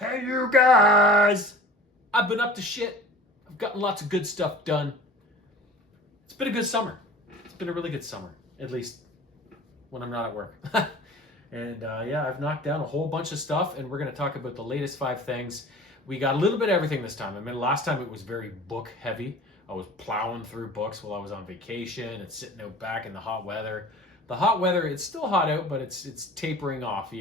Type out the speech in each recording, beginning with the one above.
Hey, you guys! I've been up to shit. I've gotten lots of good stuff done. It's been a good summer. It's been a really good summer, at least when I'm not at work. And yeah, I've knocked down a whole bunch of stuff, and we're going to talk about the latest 5 things. We got a little bit of everything this time. I mean, last time it was very book heavy. I was plowing through books while I was on vacation and sitting out back in the hot weather. The hot weather, it's still hot out, but it's tapering off.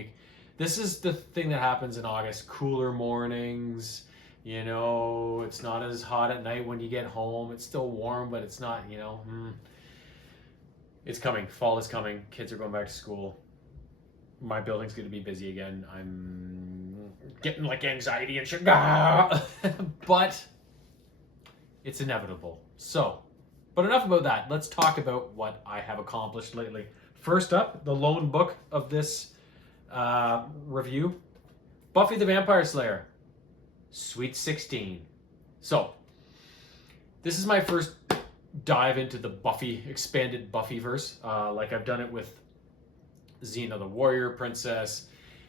This is the thing that happens in August. Cooler mornings, it's not as hot at night when you get home. It's still warm, but it's not, it's coming. Fall is coming. Kids are going back to school. My building's going to be busy again. I'm getting like anxiety and shit. But it's inevitable. But enough about that. Let's talk about what I have accomplished lately. First up, the lone book of this review, Buffy the Vampire Slayer, Sweet 16. So, this is my first dive into the expanded Buffyverse. Like I've done it with Xena the Warrior Princess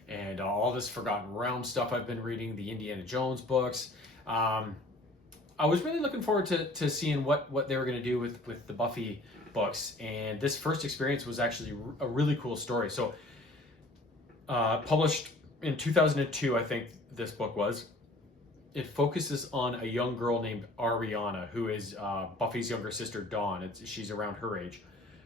and all this Forgotten Realm stuff I've been reading, the Indiana Jones books. I was really looking forward to seeing what they were going to do with the Buffy books, and this first experience was actually a really cool story. So, published in 2002, I think this book was. It focuses on a young girl named Ariana, who is Buffy's younger sister, Dawn. She's around her age.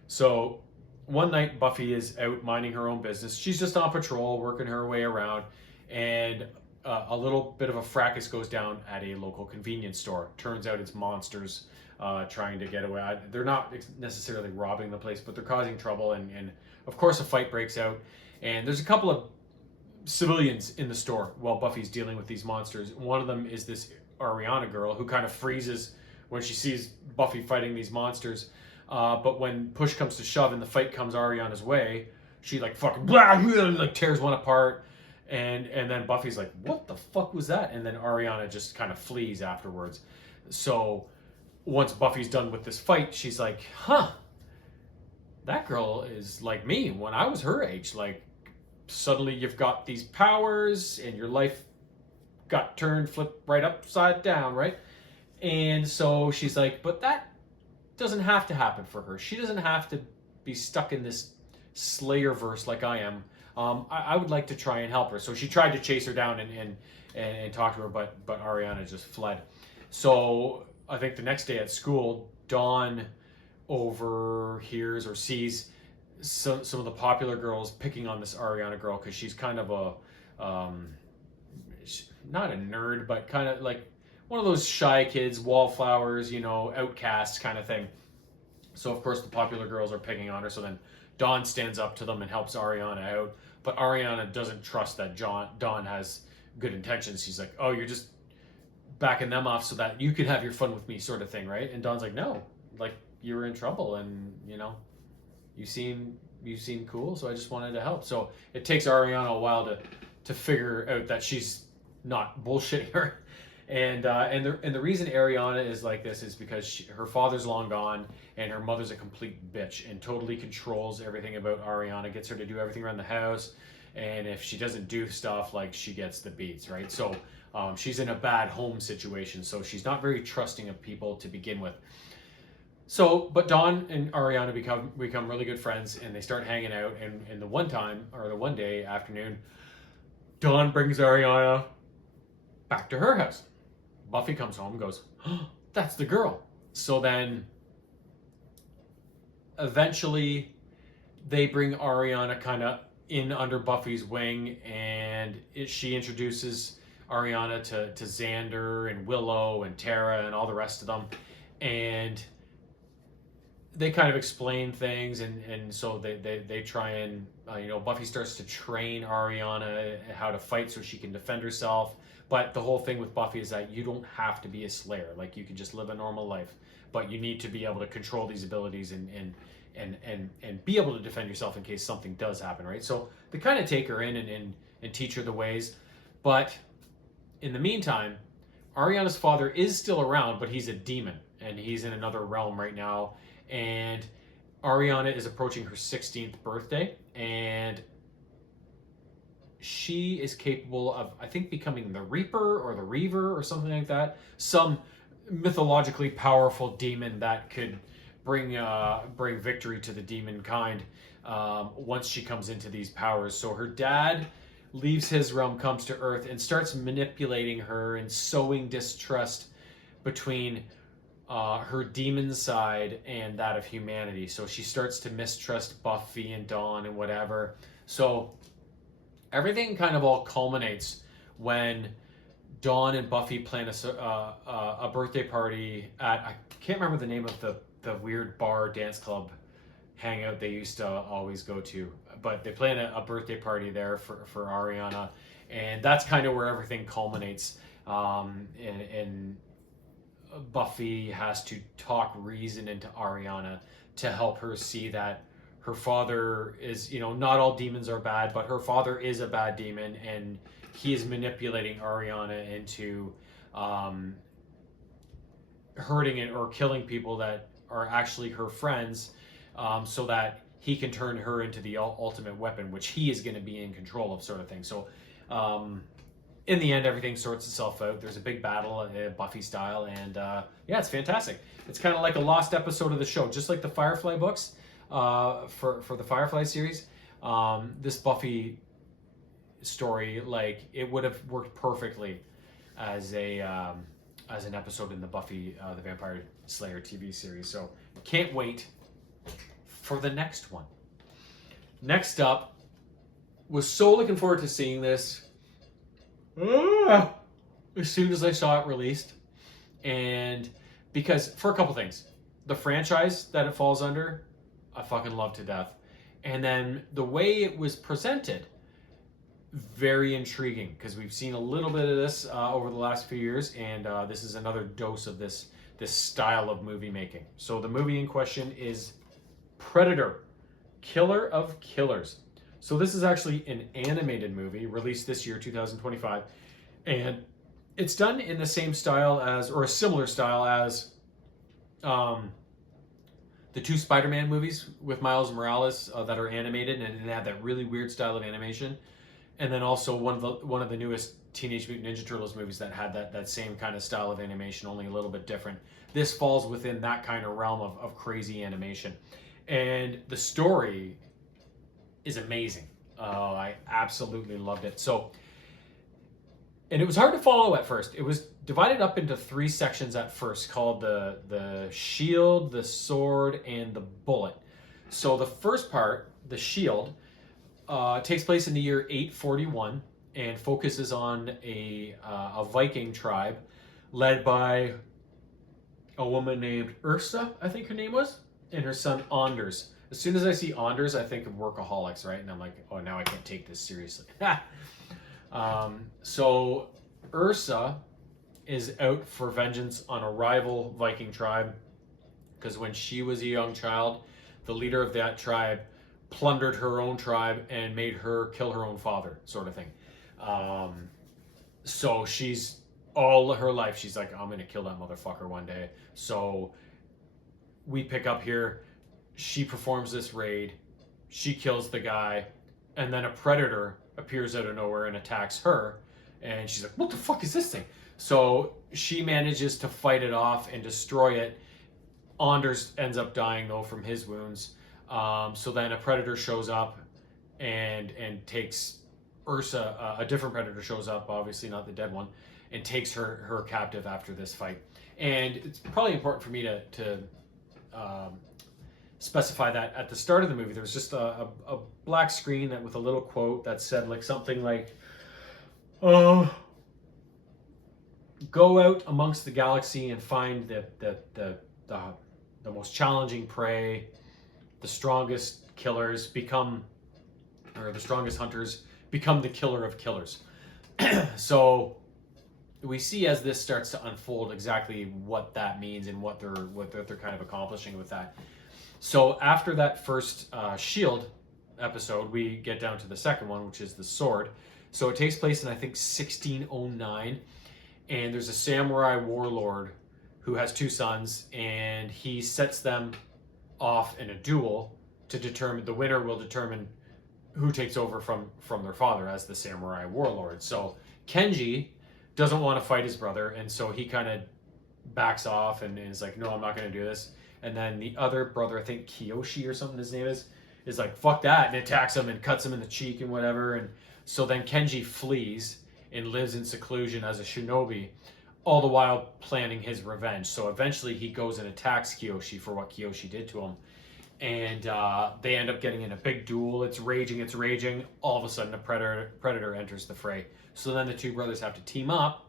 So one night, Buffy is out minding her own business. She's just on patrol, working her way around, and a little bit of a fracas goes down at a local convenience store. Turns out it's monsters trying to get away. They're not necessarily robbing the place, but they're causing trouble, and of course a fight breaks out. And there's a couple of civilians in the store while Buffy's dealing with these monsters. One of them is this Ariana girl who kind of freezes when she sees Buffy fighting these monsters. But when push comes to shove and the fight comes Ariana's way, she like fucking blah, like tears one apart. And then Buffy's like, what the fuck was that? And then Ariana just kind of flees afterwards. So once Buffy's done with this fight, she's like, that girl is like me when I was her age. Like, suddenly you've got these powers and your life got flipped right upside down, right? And so she's like, but that doesn't have to happen for her. She doesn't have to be stuck in this Slayer verse like I am. I would like to try and help her. So she tried to chase her down and talk to her, but Ariana just fled. So I think the next day at school, Dawn overhears or sees some of the popular girls picking on this Ariana girl because she's kind of not a nerd, but kind of like one of those shy kids, wallflowers, outcasts kind of thing. So of course the popular girls are picking on her. So then Dawn stands up to them and helps Ariana out. But Ariana doesn't trust that Dawn has good intentions. She's like, oh, you're just backing them off so that you can have your fun with me, sort of thing, right? And Dawn's like, no, like you were in trouble, and you seem cool, so I just wanted to help. So it takes Ariana a while to figure out that she's not bullshitting her. And the reason Ariana is like this is because her father's long gone, and her mother's a complete bitch and totally controls everything about Ariana, gets her to do everything around the house, and if she doesn't do stuff, like, she gets the beats, right? So she's in a bad home situation, so she's not very trusting of people to begin with. So, but Dawn and Ariana become really good friends, and they start hanging out. And the one day afternoon, Dawn brings Ariana back to her house. Buffy comes home and goes, oh, that's the girl. So then, eventually, they bring Ariana kind of in under Buffy's wing, and she introduces Ariana to Xander and Willow and Tara and all the rest of them. And they kind of explain things, and so they try and, Buffy starts to train Ariana how to fight so she can defend herself. But the whole thing with Buffy is that you don't have to be a Slayer. Like, you can just live a normal life, but you need to be able to control these abilities and be able to defend yourself in case something does happen, right? So they kind of take her in and teach her the ways. But in the meantime, Ariana's father is still around, but he's a demon, and he's in another realm right now. And Ariana is approaching her 16th birthday, and she is capable of, I think, becoming the Reaper or the Reaver or something like that. Some mythologically powerful demon that could bring victory to the demon kind once she comes into these powers. So her dad leaves his realm, comes to Earth, and starts manipulating her and sowing distrust between her demon side and that of humanity. So she starts to mistrust Buffy and Dawn and whatever. So everything kind of all culminates when Dawn and Buffy plan a birthday party at, I can't remember the name of the weird bar dance club hangout they used to always go to, but they plan a birthday party there for Ariana, and that's kind of where everything culminates. And Buffy has to talk reason into Ariana to help her see that her father is, not all demons are bad, but her father is a bad demon, and he is manipulating Ariana into hurting it or killing people that are actually her friends, so that he can turn her into the ultimate weapon, which he is going to be in control of, sort of thing. So in the end, everything sorts itself out. There's a big battle, Buffy style, and yeah, it's fantastic. It's kind of like a lost episode of the show, just like the Firefly books for the Firefly series. This Buffy story, like, it would have worked perfectly as an episode in the Buffy the Vampire Slayer TV series. So can't wait for the next one. Next up, was so looking forward to seeing this as soon as I saw it released, and because for a couple things, the franchise that it falls under, I fucking love to death, and then the way it was presented, very intriguing, because we've seen a little bit of this over the last few years, and this is another dose of this style of movie making. So the movie in question is Predator, Killer of Killers. So this is actually an animated movie released this year, 2025, and it's done in the same style as, or a similar style as, the two Spider-Man movies with Miles Morales that are animated, and they have that really weird style of animation. And then also one of the newest Teenage Mutant Ninja Turtles movies that had that same kind of style of animation, only a little bit different. This falls within that kind of realm of crazy animation, and the story is amazing. I absolutely loved it. So, and it was hard to follow at first. It was divided up into 3 sections at first, called the Shield, the Sword, and the Bullet. So the first part, the Shield, takes place in the year 841 and focuses on a Viking tribe led by a woman named Ursa, I think her name was, and her son Anders. As soon as I see Anders, I think of Workaholics, right? And I'm like, oh, now I can't take this seriously. So Ursa is out for vengeance on a rival Viking tribe, because when she was a young child, the leader of that tribe plundered her own tribe and made her kill her own father, sort of thing. So she's, all her life, she's like, I'm gonna kill that motherfucker one day. So we pick up here, she performs this raid, she kills the guy, and then a predator appears out of nowhere and attacks her, and she's like, what the fuck is this thing? So she manages to fight it off and destroy it. Anders ends up dying though from his wounds. So then a predator shows up and takes Ursa. A different predator shows up, obviously not the dead one, and takes her captive after this fight. And it's probably important for me to specify that at the start of the movie, there was just a black screen that with a little quote that said like something like, go out amongst the galaxy and find the most challenging prey, the strongest killers the strongest hunters become the killer of killers. So we see as this starts to unfold exactly what that means and what they're kind of accomplishing with that. So after that first Shield episode, we get down to the second one, which is the Sword. So it takes place in, I think, 1609, and there's a samurai warlord who has 2 sons, and he sets them off in a duel to determine, the winner will determine who takes over from their father as the samurai warlord. So Kenji doesn't want to fight his brother, and so he kind of backs off and is like, no, I'm not going to do this. And then the other brother, I think Kiyoshi or something his name is like, fuck that, and attacks him and cuts him in the cheek and whatever. And so then Kenji flees and lives in seclusion as a shinobi, all the while planning his revenge. So eventually he goes and attacks Kiyoshi for what Kiyoshi did to him. And they end up getting in a big duel. It's raging. All of a sudden, a predator enters the fray. So then the two brothers have to team up.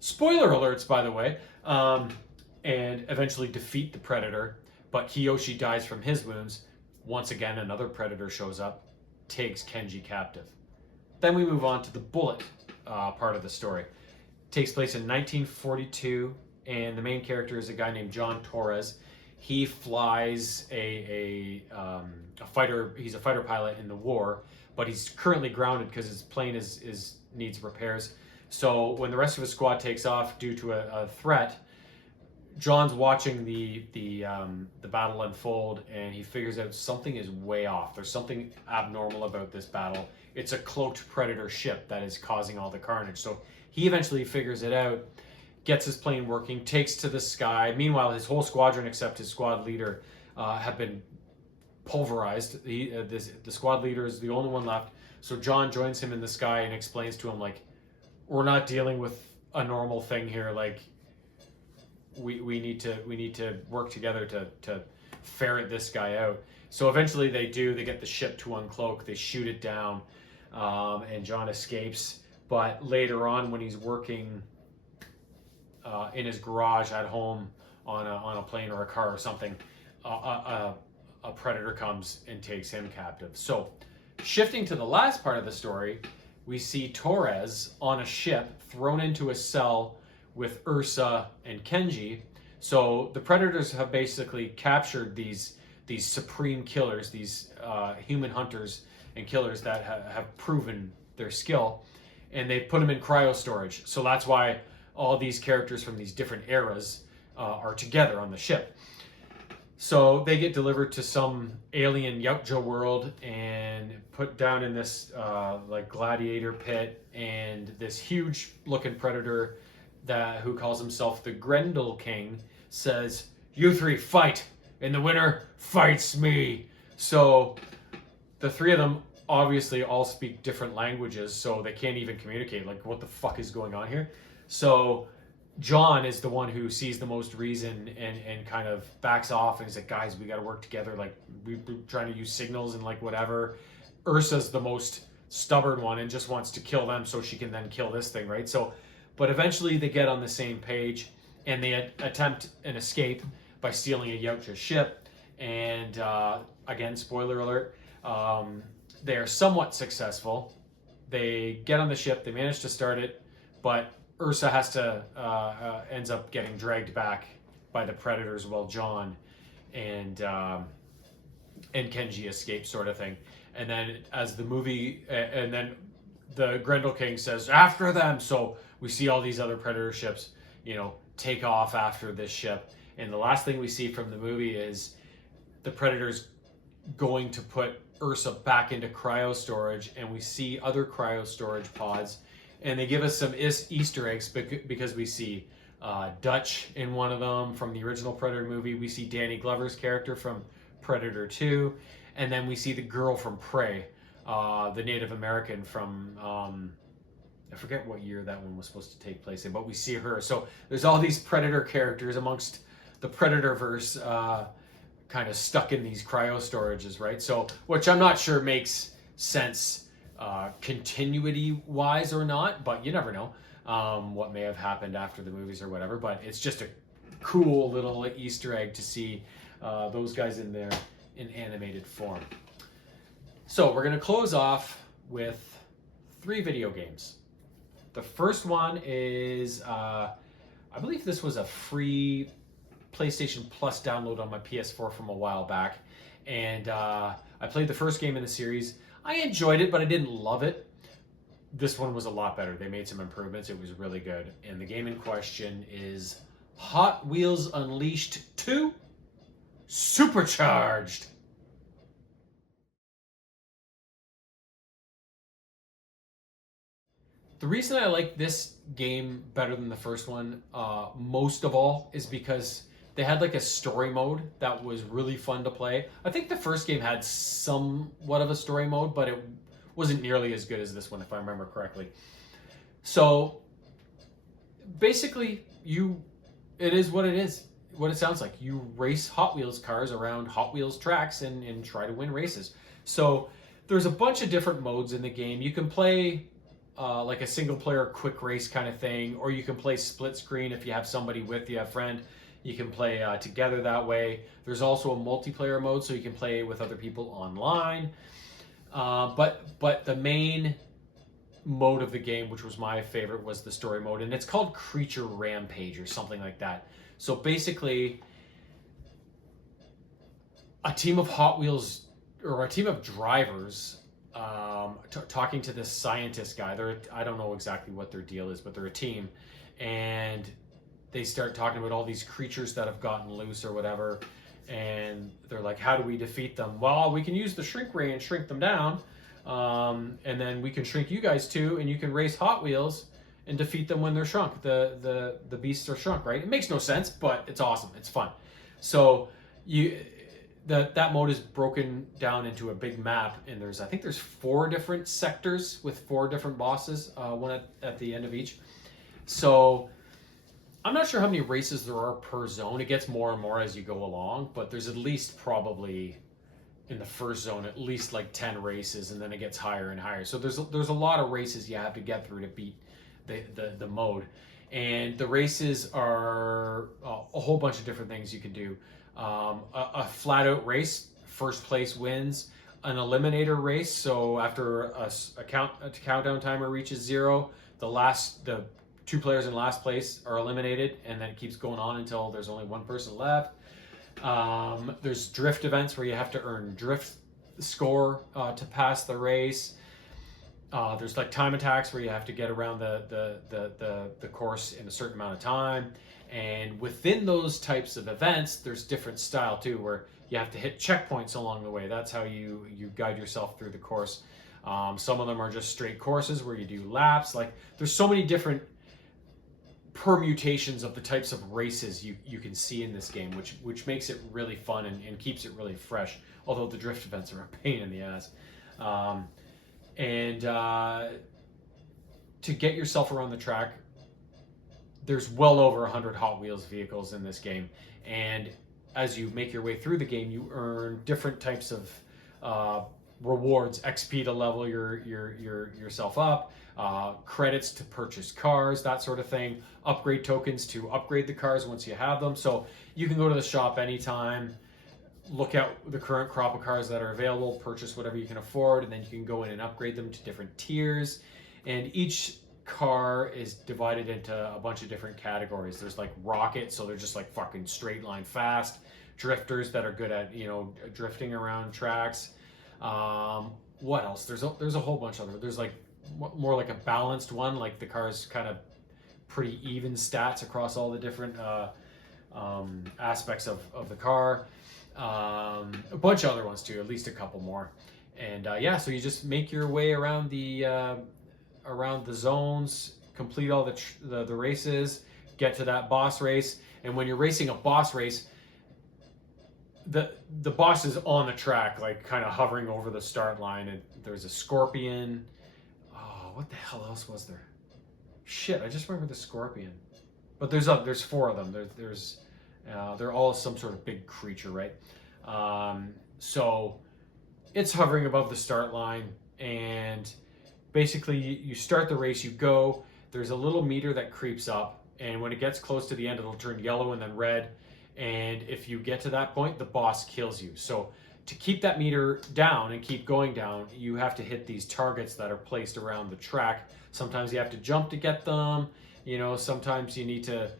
Spoiler alerts, by the way. And eventually defeat the predator. But Kiyoshi dies from his wounds. Once again, another predator shows up, takes Kenji captive. Then we move on to the bullet part of the story. It takes place in 1942, and the main character is a guy named John Torres. He flies a fighter. He's a fighter pilot in the war, but he's currently grounded because his plane needs repairs. So when the rest of his squad takes off due to a threat, John's watching the battle unfold, and he figures out something is way off. There's something abnormal about this battle. It's a cloaked predator ship that is causing all the carnage. So he eventually figures it out, gets his plane working, takes to the sky. Meanwhile, his whole squadron, except his squad leader, have been pulverized. The squad leader is the only one left. So John joins him in the sky and explains to him, like, we're not dealing with a normal thing here. Like, we need to work together to ferret this guy out. So eventually they do. They get the ship to uncloak. They shoot it down, and John escapes. But later on, when he's working in his garage at home on a plane or a car or something, a predator comes and takes him captive. So shifting to the last part of the story, we see Torres on a ship thrown into a cell with Ursa and Kenji. So the predators have basically captured these supreme killers, these human hunters and killers that have proven their skill, and they put them in cryo storage. So that's why all these characters from these different eras are together on the ship. So they get delivered to some alien Yautja world and put down in this like gladiator pit, and this huge looking predator who calls himself the Grendel King says, "You three fight, and the winner fights me." So the three of them obviously all speak different languages, so they can't even communicate. Like, what the fuck is going on here? So John is the one who sees the most reason and kind of backs off, and he's like, guys, we got to work together. Like, we're trying to use signals and like whatever. Ursa's the most stubborn one and just wants to kill them so she can then kill this thing, right? So, but eventually they get on the same page, and they attempt an escape by stealing a Yautja ship. And again, spoiler alert, they are somewhat successful. They get on the ship, they manage to start it, but Ursa ends up getting dragged back by the predators while John and Kenji escape, sort of thing. And then as the movie, and then the Grendel King says, after them. So we see all these other predator ships, take off after this ship. And the last thing we see from the movie is the predators going to put Ursa back into cryo storage, and we see other cryo storage pods, and they give us some Easter eggs because we see Dutch in one of them from the original Predator movie. We see Danny Glover's character from Predator 2, and then we see the girl from Prey, the Native American from I forget what year that one was supposed to take place in, but we see her. So there's all these Predator characters amongst the Predator-verse kind of stuck in these cryo storages, right? So, which I'm not sure makes sense continuity-wise or not, but you never know what may have happened after the movies or whatever. But it's just a cool little Easter egg to see those guys in there in animated form. So we're going to close off with 3 video games. The first one is, I believe this was a free PlayStation Plus download on my PS4 from a while back, and I played the first game in the series. I enjoyed it, but I didn't love it. This one was a lot better. They made some improvements. It was really good. And the game in question is Hot Wheels Unleashed 2 Supercharged. The reason I like this game better than the first one, most of all, is because they had like a story mode that was really fun to play. I think the first game had somewhat of a story mode, but it wasn't nearly as good as this one, if I remember correctly. So basically, it is what it is, what it sounds like. You race Hot Wheels cars around Hot Wheels tracks and try to win races. So there's a bunch of different modes in the game. You can play like a single player quick race kind of thing, or you can play split screen if you have somebody with you, a friend. You can play together that way. There's also a multiplayer mode, so you can play with other people online. But the main mode of the game, which was my favorite, was the story mode, and it's called Creature Rampage or something like that. So basically, a team of Hot Wheels or a team of drivers talking to this scientist guy. I don't know exactly what their deal is, but they're a team, and they start talking about all these creatures that have gotten loose or whatever, and they're like, how do we defeat them? Well, we can use the shrink ray and shrink them down, and then we can shrink you guys too, and you can race Hot Wheels and defeat them when they're shrunk. The beasts are shrunk, right? It makes no sense, but it's awesome. It's fun. So that mode is broken down into a big map, and I think there's 4 different sectors with 4 different bosses, one at the end of each. So I'm not sure how many races there are per zone. It gets more and more as you go along, but there's at least probably in the first zone at least like 10 races, and then it gets higher and higher. So there's a lot of races you have to get through to beat the mode. And the races are a whole bunch of different things you can do. A flat out race, first place wins. An eliminator race, so after a countdown timer reaches 0, the 2 players in last place are eliminated, and then it keeps going on until there's only 1 person left. There's drift events where you have to earn drift score to pass the race. There's like time attacks where you have to get around the course in a certain amount of time. And within those types of events, there's different style too, where you have to hit checkpoints along the way. That's how you guide yourself through the course. Some of them are just straight courses where you do laps. Like, there's so many different permutations of the types of races you can see in this game, which makes it really fun and keeps it really fresh, although the drift events are a pain in the ass. To get yourself around the track, there's well over 100 Hot Wheels vehicles in this game, and as you make your way through the game, you earn different types of rewards, XP to level yourself up, credits to purchase cars, that sort of thing, upgrade tokens to upgrade the cars once you have them. So you can go to the shop anytime, look at the current crop of cars that are available, purchase whatever you can afford, and then you can go in and upgrade them to different tiers. And each car is divided into a bunch of different categories. There's like rockets, so they're just like fucking straight line fast. Drifters that are good at, drifting around tracks. What else? There's a whole bunch of them. There's like more like a balanced one, like the car's kind of pretty even stats across all the different aspects of the car. A bunch of other ones too, at least a couple more. And so you just make your way around the zones, complete all the races, get to that boss race. And when you're racing a boss race, the boss is on the track, like kind of hovering over the start line, and there's a scorpion. Oh, what the hell else was there? Shit, I just remember the scorpion. But there's 4 of them. They're all some sort of big creature, right? So it's hovering above the start line, and basically you start the race, you go, there's a little meter that creeps up, and when it gets close to the end, it'll turn yellow and then red. And if you get to that point, the boss kills you. So to keep that meter down and keep going down, you have to hit these targets that are placed around the track. Sometimes you have to jump to get them. Sometimes you need to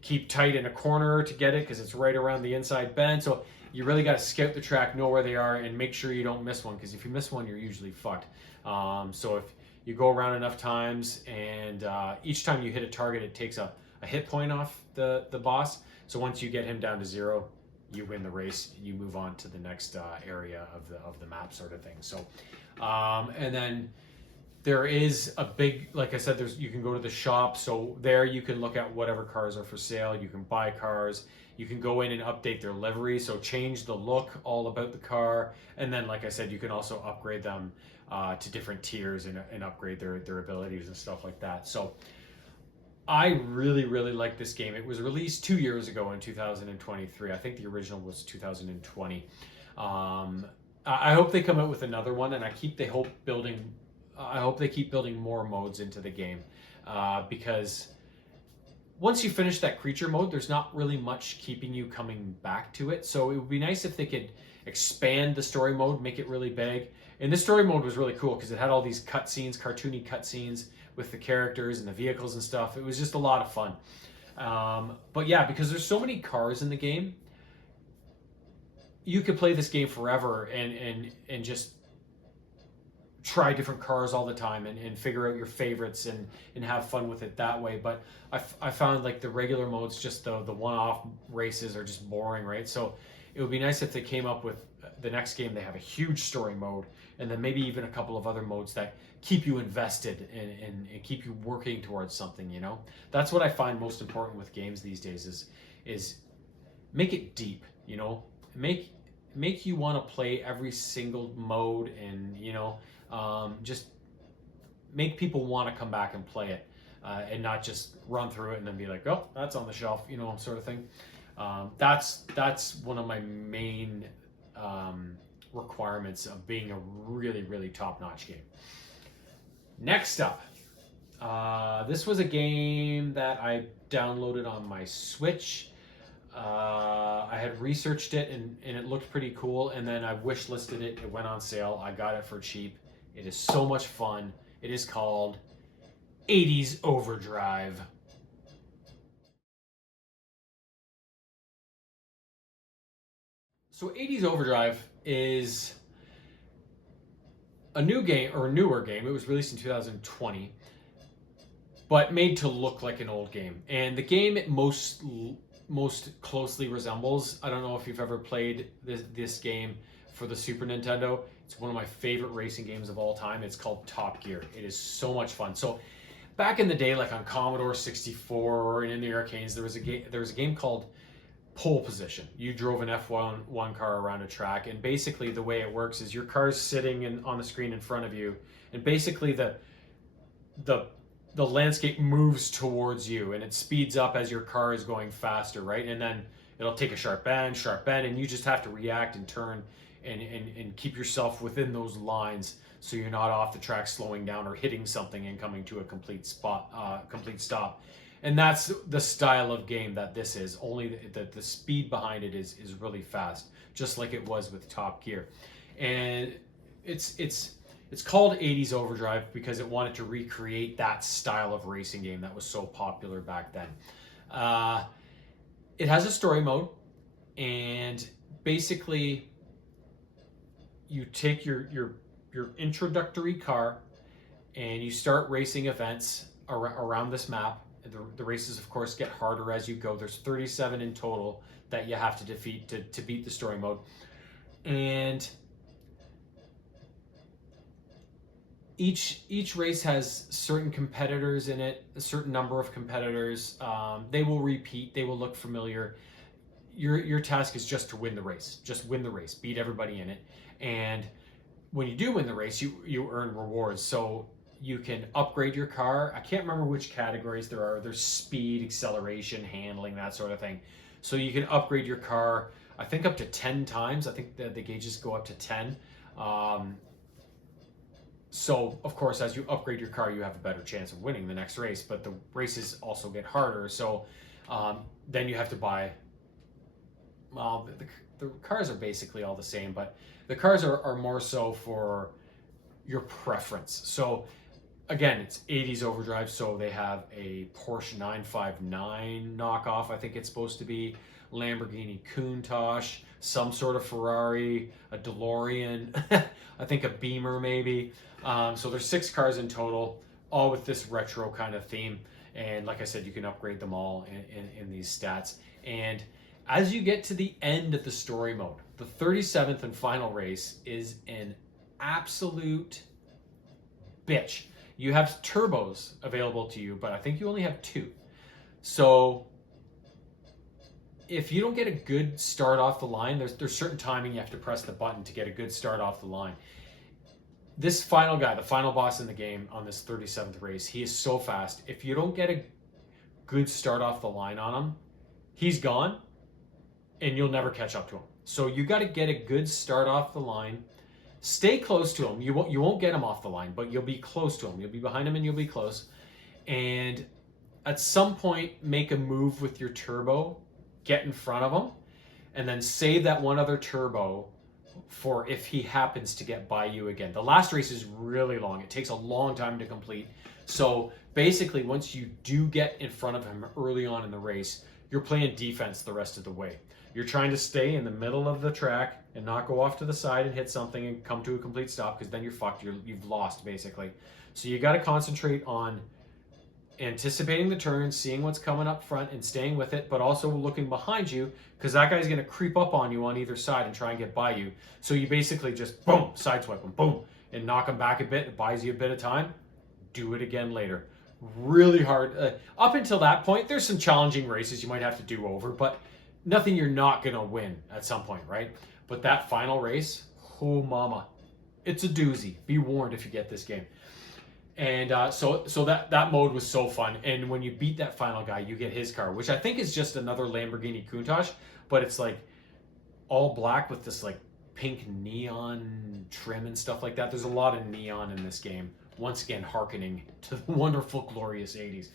keep tight in a corner to get it because it's right around the inside bend. So you really got to scout the track, know where they are, and make sure you don't miss one, because if you miss one, you're usually fucked. So if you go around enough times, and each time you hit a target, it takes a hit point off the boss. So once you get him down to 0, you win the race. You move on to the next area of the map, sort of thing. So, and then There is a big, like I said, you can go to the shop. So there you can look at whatever cars are for sale. You can buy cars. You can go in and update their livery. So change the look, all about the car. And then, like I said, you can also upgrade them to different tiers and upgrade their abilities and stuff like that. So I really, really like this game. It was released 2 years ago in 2023. I think the original was 2020. I hope they come out with another one, and I hope they keep building more modes into the game, because once you finish that creature mode, there's not really much keeping you coming back to it. So it would be nice if they could expand the story mode, make it really big. And this story mode was really cool because it had all these cutscenes, cartoony cutscenes with the characters and the vehicles and stuff. It was just a lot of fun. But yeah, because there's so many cars in the game, you could play this game forever and just try different cars all the time and figure out your favorites and have fun with it that way. But I found like the regular modes, just the one-off races are just boring, right? So it would be nice if they came up with the next game, they have a huge story mode, and then maybe even a couple of other modes that keep you invested and keep you working towards something, you know? That's what I find most important with games these days is make it deep, you know? Make you want to play every single mode, and, you know, just make people want to come back and play it, and not just run through it and then be like, oh, that's on the shelf, you know, sort of thing. That's one of my main requirements of being a really, really top-notch game. Next up, this was a game that I downloaded on my Switch. I had researched it and it looked pretty cool, and then I wish listed it. It went on sale. I got it for cheap. It is so much fun. It is called 80s Overdrive. So 80s Overdrive is a new game, or a newer game. It was released in 2020, but made to look like an old game. And the game it most closely resembles, I don't know if you've ever played this game for the Super Nintendo. It's one of my favorite racing games of all time. It's called Top Gear. It is so much fun. So back in the day, like on Commodore 64 and in the arcades, there was a game called Pole Position. You drove an F1 car around a track, and basically the way it works is your car's sitting on the screen in front of you, and basically the landscape moves towards you, and it speeds up as your car is going faster, right? And then it'll take a sharp bend, and you just have to react and turn and keep yourself within those lines so you're not off the track slowing down or hitting something and coming to a complete stop. And that's the style of game that this is. Only the speed behind it is really fast, just like it was with Top Gear. And it's called 80s Overdrive because it wanted to recreate that style of racing game that was so popular back then. It has a story mode, and basically you take your introductory car and you start racing events around this map. The races, of course, get harder as you go. There's 37 in total that you have to defeat to beat the story mode. And each race has certain competitors in it, a certain number of competitors. They will repeat. They will look familiar. Your task is just to win the race. Just win the race. Beat everybody in it. And when you do win the race, you earn rewards. So you can upgrade your car. I can't remember which categories there are. There's speed, acceleration, handling, that sort of thing. So you can upgrade your car, I think up to 10 times. I think the gauges go up to 10. So, of course, as you upgrade your car, you have a better chance of winning the next race. But the races also get harder. So then you have to buy... Well, the cars are basically all the same, but the cars are more so for your preference. So again, it's 80s Overdrive, so they have a Porsche 959 knockoff, I think it's supposed to be, Lamborghini Countach, some sort of Ferrari, a DeLorean, I think a Beamer maybe. So there's 6 cars in total, all with this retro kind of theme. And like I said, you can upgrade them all in these stats. And as you get to the end of the story mode, the 37th and final race is an absolute bitch. You have turbos available to you, but I think you only have 2. So if you don't get a good start off the line, there's certain timing you have to press the button to get a good start off the line. This final guy, the final boss in the game on this 37th race, he is so fast. If you don't get a good start off the line on him, he's gone and you'll never catch up to him. So you got to get a good start off the line. Stay close to him. You won't get him off the line, but you'll be close to him. You'll be behind him and you'll be close. And at some point, make a move with your turbo, get in front of him, and then save that one other turbo for if he happens to get by you again. The last race is really long. It takes a long time to complete. So basically, once you do get in front of him early on in the race, you're playing defense the rest of the way. You're trying to stay in the middle of the track and not go off to the side and hit something and come to a complete stop, because then you're fucked. You've lost, basically. So you got to concentrate on anticipating the turn, seeing what's coming up front and staying with it, but also looking behind you, because that guy's going to creep up on you on either side and try and get by you. So you basically just, boom, sideswipe him, boom, and knock him back a bit. It buys you a bit of time. Do it again later. Really hard. Up until that point, there's some challenging races you might have to do over, but nothing you're not going to win at some point, right? But that final race, oh mama, it's a doozy. Be warned if you get this game. And so that mode was so fun. And when you beat that final guy, you get his car, which I think is just another Lamborghini Countach, but it's like all black with this like pink neon trim and stuff like that. There's a lot of neon in this game. Once again, hearkening to the wonderful, glorious 80s.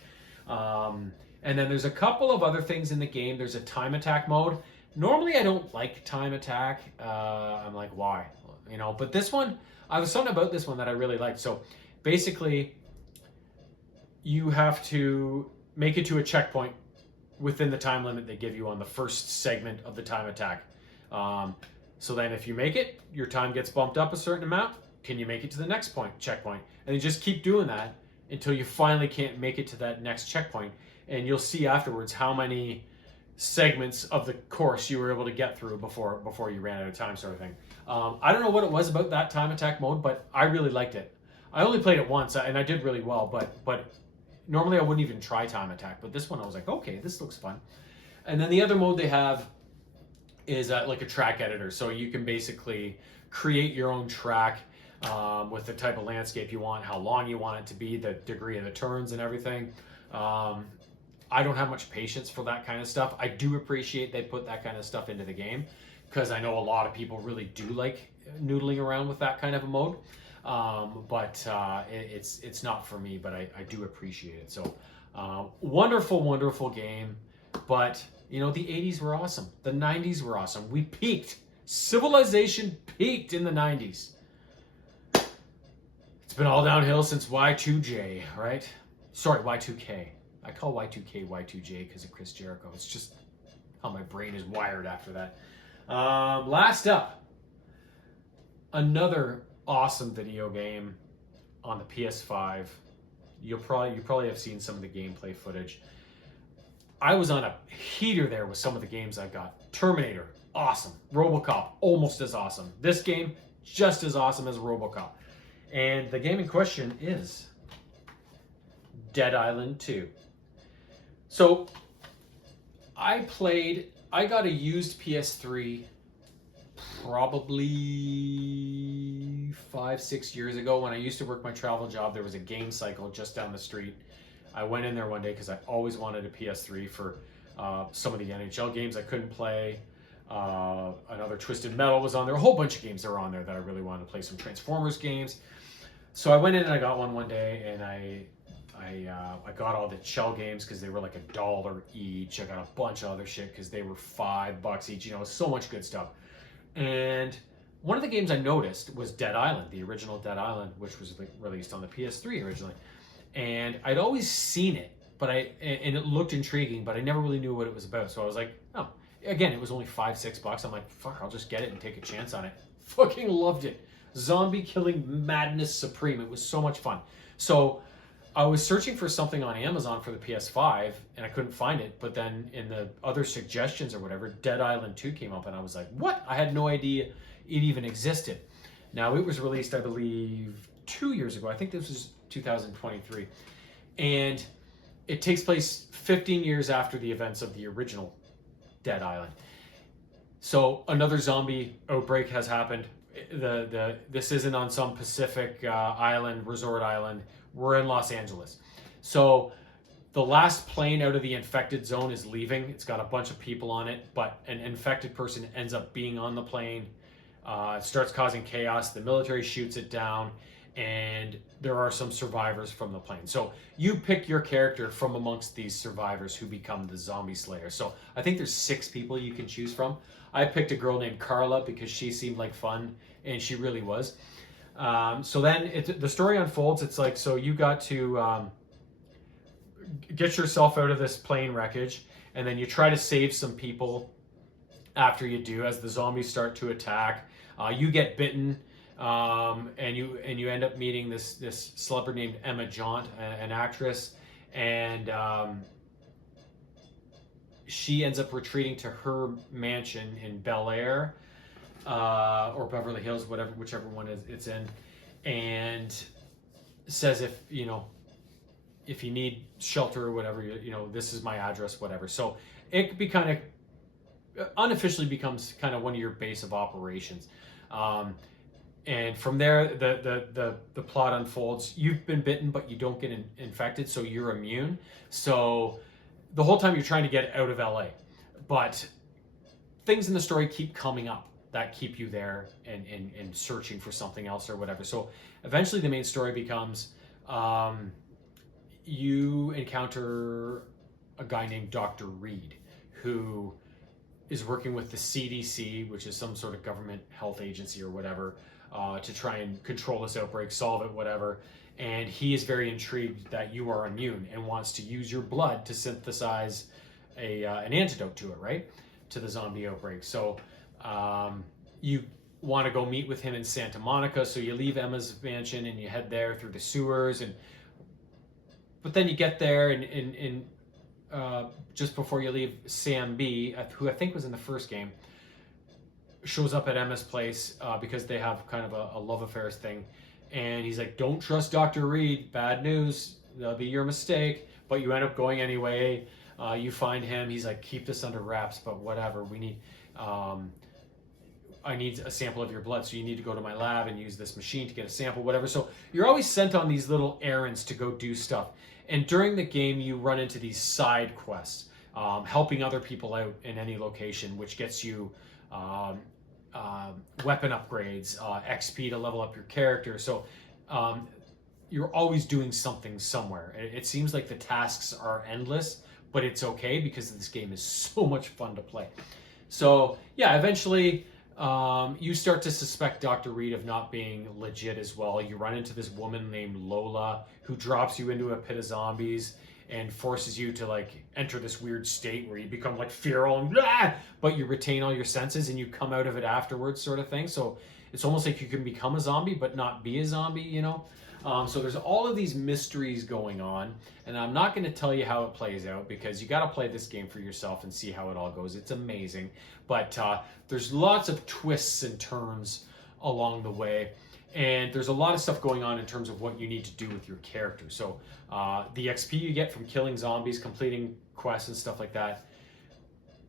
And then there's a couple of other things in the game. There's a time attack mode. Normally, I don't like time attack. I'm like, why? You know, but this one, I was something about this one that I really liked. So basically, you have to make it to a checkpoint within the time limit they give you on the first segment of the time attack. So then if you make it, your time gets bumped up a certain amount. Can you make it to the next checkpoint? And you just keep doing that until you finally can't make it to that next checkpoint. And you'll see afterwards how many segments of the course you were able to get through before you ran out of time, sort of thing. I don't know what it was about that time attack mode, but I really liked it. I only played it once, and I did really well, but normally I wouldn't even try time attack. But this one I was like, okay, this looks fun. And then the other mode they have is like a track editor. So you can basically create your own track with the type of landscape you want, how long you want it to be, the degree of the turns and everything. I don't have much patience for that kind of stuff. I do appreciate they put that kind of stuff into the game, because I know a lot of people really do like noodling around with that kind of a mode. But it's not for me, but I do appreciate it. So wonderful, wonderful game. But, you know, the 80s were awesome. The 90s were awesome. We peaked. Civilization peaked in the 90s. It's been all downhill since Y2J, right? Sorry, Y2K. I call Y2K Y2J because of Chris Jericho. It's just how my brain is wired after that. Last up, another awesome video game on the PS5. You probably have seen some of the gameplay footage. I was on a heater there with some of the games I got. Terminator, awesome. RoboCop, almost as awesome. This game, just as awesome as RoboCop. And the game in question is Dead Island 2. So I got a used PS3 probably 5-6 years ago. When I used to work my travel job, there was a game cycle just down the street. I went in there one day because I always wanted a PS3 for some of the NHL games I couldn't play. Another Twisted Metal was on there. A whole bunch of games that were on there that I really wanted to play. Some Transformers games. So I went in and I got one day, and I got all the Chell games because they were like $1 each. I got a bunch of other shit because they were $5 each. You know, so much good stuff. And one of the games I noticed was Dead Island, the original Dead Island, which was released on the PS3 originally. And I'd always seen it, and it looked intriguing, but I never really knew what it was about. So I was like, oh, again, it was only $5-6. I'm like, fuck, I'll just get it and take a chance on it. Fucking loved it. Zombie killing madness supreme. It was so much fun. So I was searching for something on Amazon for the PS5, and I couldn't find it. But then in the other suggestions or whatever, Dead Island 2 came up, and I was like, what? I had no idea it even existed. Now, it was released, I believe, 2 years ago. I think this was 2023. And it takes place 15 years after the events of the original Dead Island. So another zombie outbreak has happened. This isn't on some Pacific island, resort island. We're in Los Angeles. So the last plane out of the infected zone is leaving. It's got a bunch of people on it, but an infected person ends up being on the plane. It starts causing chaos. The military shoots it down, and there are some survivors from the plane. So you pick your character from amongst these survivors who become the zombie slayer. So I think there's 6 people you can choose from. I picked a girl named Carla because she seemed like fun, and she really was. So then the story unfolds. It's like, so you got to get yourself out of this plane wreckage, and then you try to save some people after you do, as the zombies start to attack. You get bitten, and you end up meeting this celebrity named Emma Jaunt, an actress, and she ends up retreating to her mansion in Bel Air, or Beverly Hills, whichever one it's in, and says, if you need shelter or whatever, this is my address, whatever. So it could be kind of unofficially becomes kind of one of your base of operations. And from there, the plot unfolds. You've been bitten, but you don't get infected, so you're immune. So the whole time you're trying to get out of LA, but things in the story keep coming up that keep you there and searching for something else or whatever. So eventually the main story becomes you encounter a guy named Dr. Reed, who is working with the CDC, which is some sort of government health agency or whatever, to try and control this outbreak, solve it, whatever. And he is very intrigued that you are immune and wants to use your blood to synthesize an antidote to it, right? To the zombie outbreak. So you want to go meet with him in Santa Monica. So you leave Emma's mansion and you head there through the sewers. But then you get there and just before you leave, Sam B, who I think was in the first game, shows up at Emma's place because they have kind of a love affairs thing. And he's like, don't trust Dr. Reed, bad news, that'll be your mistake. But you end up going anyway. You find him, he's like, keep this under wraps, but whatever, we need, I need a sample of your blood, so you need to go to my lab and use this machine to get a sample, whatever. So you're always sent on these little errands to go do stuff. And during the game, you run into these side quests, helping other people out in any location, which gets you weapon upgrades, XP to level up your character. So you're always doing something somewhere. It seems like the tasks are endless, but it's okay because this game is so much fun to play. So yeah, eventually you start to suspect Dr. Reed of not being legit as well. You run into this woman named Lola who drops you into a pit of zombies and forces you to like enter this weird state where you become like feral and blah, but you retain all your senses and you come out of it afterwards, sort of thing. So it's almost like you can become a zombie but not be a zombie, you know? So there's all of these mysteries going on, and I'm not going to tell you how it plays out because you got to play this game for yourself and see how it all goes. It's amazing, but there's lots of twists and turns along the way, and there's a lot of stuff going on in terms of what you need to do with your character. So the XP you get from killing zombies, completing quests and stuff like that,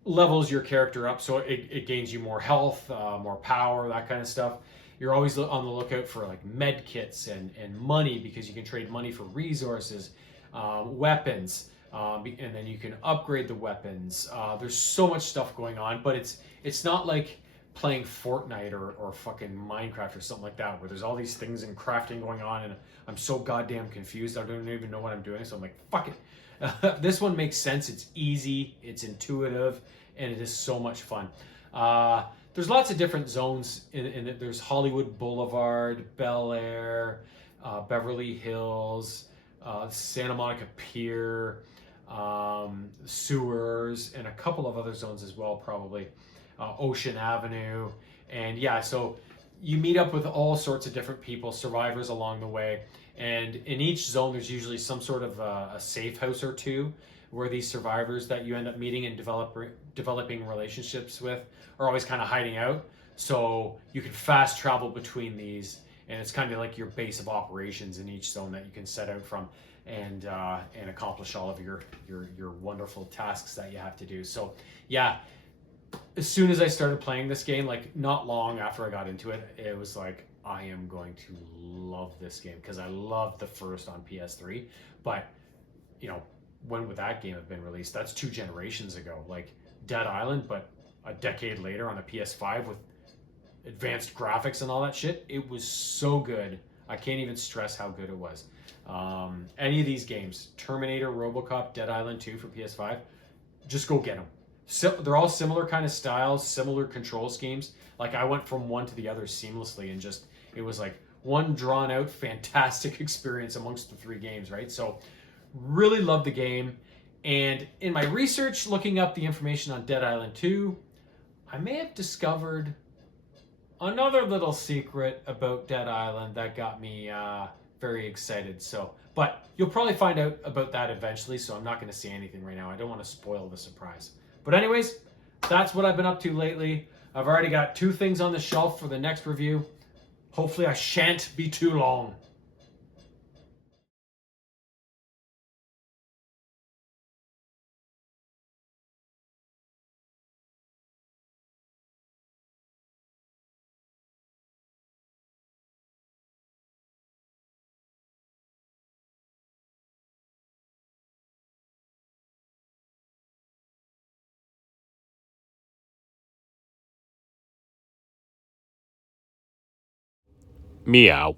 levels your character up, so it gains you more health, more power, that kind of stuff. You're always on the lookout for like med kits and money because you can trade money for resources, weapons, and then you can upgrade the weapons. There's so much stuff going on, but it's not like playing Fortnite or fucking Minecraft or something like that where there's all these things and crafting going on and I'm so goddamn confused. I don't even know what I'm doing, so I'm like, fuck it. This one makes sense. It's easy, it's intuitive, and it is so much fun. There's lots of different zones in it. There's Hollywood Boulevard, Bel Air, Beverly Hills, Santa Monica Pier, sewers, and a couple of other zones as well, probably. Ocean Avenue. And yeah, so you meet up with all sorts of different people, survivors along the way. And in each zone, there's usually some sort of a safe house or two where these survivors that you end up meeting and developing relationships with are always kind of hiding out. So you can fast travel between these and it's kind of like your base of operations in each zone that you can set out from and accomplish all of your wonderful tasks that you have to do. So yeah, as soon as I started playing this game, like not long after I got into it, it was like I am going to love this game because I loved the first on PS3. But you know, when would that game have been released? That's 2 generations ago. Like Dead Island, but a decade later on a PS5 with advanced graphics and all that shit. It was so good. I can't even stress how good it was. Any of these games, Terminator, RoboCop, Dead Island 2 for PS5, just go get them. So they're all similar kind of styles, similar control schemes. Like I went from one to the other seamlessly, and just it was like one drawn out, fantastic experience amongst the 3 games, right? So really loved the game. And in my research, looking up the information on Dead Island 2, I may have discovered another little secret about Dead Island that got me very excited. So, but you'll probably find out about that eventually, so I'm not going to say anything right now. I don't want to spoil the surprise. But anyways, that's what I've been up to lately. I've already got 2 things on the shelf for the next review. Hopefully I shan't be too long. Meow.